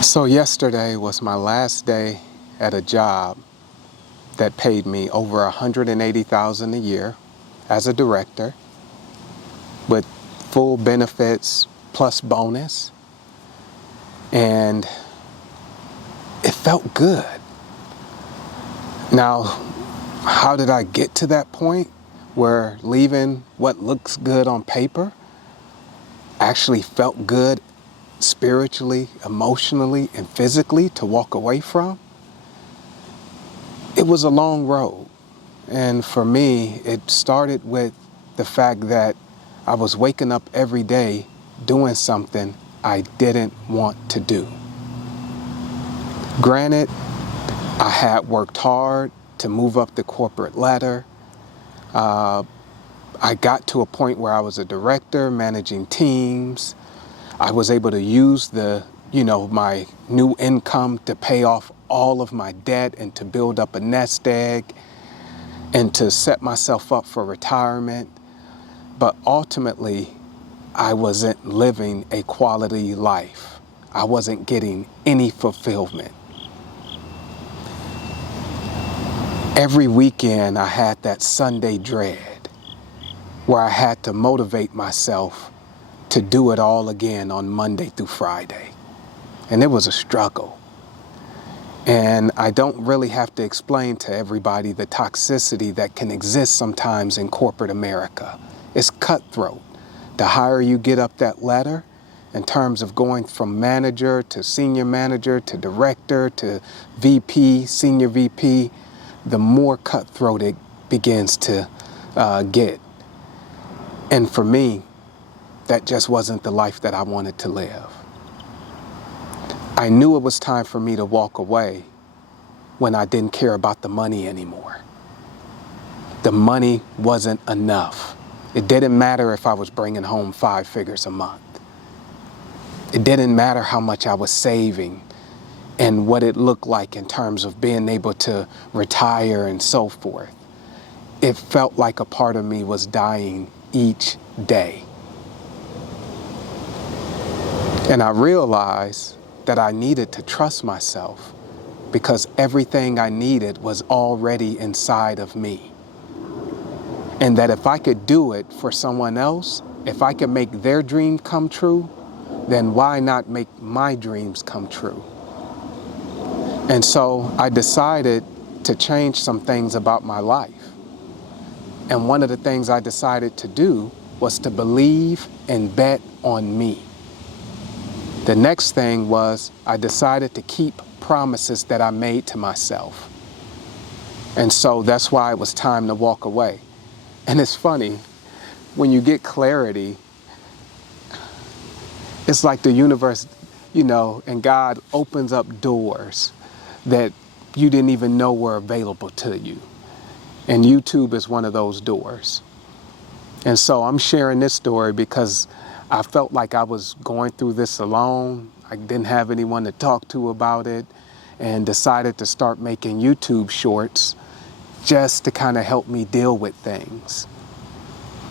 So yesterday was my last day at a job that paid me over $180,000 a year as a director with full benefits plus bonus. And it felt good. Now, how did I get to that point where leaving what looks good on paper actually felt good spiritually, emotionally, and physically to walk away from? It was a long road. And for me, it started with the fact that I was waking up every day doing something I didn't want to do. Granted, I had worked hard to move up the corporate ladder. I got to a point where I was a director managing teams. I was able to use my new income to pay off all of my debt and to build up a nest egg and to set myself up for retirement. But ultimately, I wasn't living a quality life. I wasn't getting any fulfillment. Every weekend, I had that Sunday dread where I had to motivate myself to do it all again on Monday through Friday. And it was a struggle. And I don't really have to explain to everybody the toxicity that can exist sometimes in corporate America. It's cutthroat. The higher you get up that ladder, in terms of going from manager to senior manager to director to VP, senior VP, the more cutthroat it begins to get. And for me, that just wasn't the life that I wanted to live. I knew it was time for me to walk away when I didn't care about the money anymore. The money wasn't enough. It didn't matter if I was bringing home 5 figures a month. It didn't matter how much I was saving and what it looked like in terms of being able to retire and so forth. It felt like a part of me was dying each day. And I realized that I needed to trust myself because everything I needed was already inside of me. And that if I could do it for someone else, if I could make their dream come true, then why not make my dreams come true? And so I decided to change some things about my life. And one of the things I decided to do was to believe and bet on me. The next thing was I decided to keep promises that I made to myself. And so that's why it was time to walk away. And it's funny, when you get clarity, it's like the universe, and God opens up doors that you didn't even know were available to you. And YouTube is one of those doors. And so I'm sharing this story because I felt like I was going through this alone. I didn't have anyone to talk to about it, and decided to start making YouTube shorts just to kind of help me deal with things.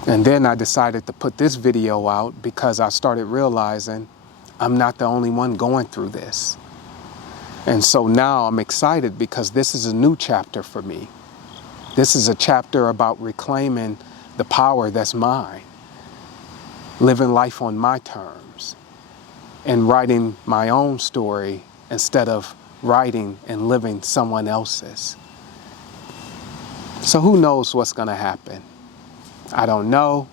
And then I decided to put this video out because I started realizing I'm not the only one going through this. And so now I'm excited because this is a new chapter for me. This is a chapter about reclaiming the power that's mine, living life on my terms, and writing my own story instead of writing and living someone else's. So who knows what's going to happen? I don't know.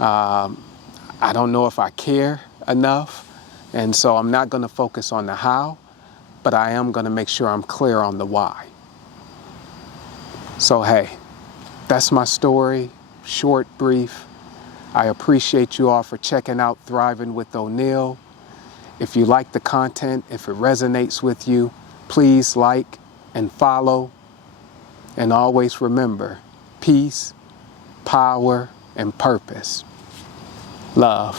I don't know if I care enough. And so I'm not going to focus on the how, but I am going to make sure I'm clear on the why. So hey, that's my story, short, brief. I appreciate you all for checking out Thriving with O'Neill. If you like the content, if it resonates with you, please like and follow. And always remember, peace, power, and purpose. Love.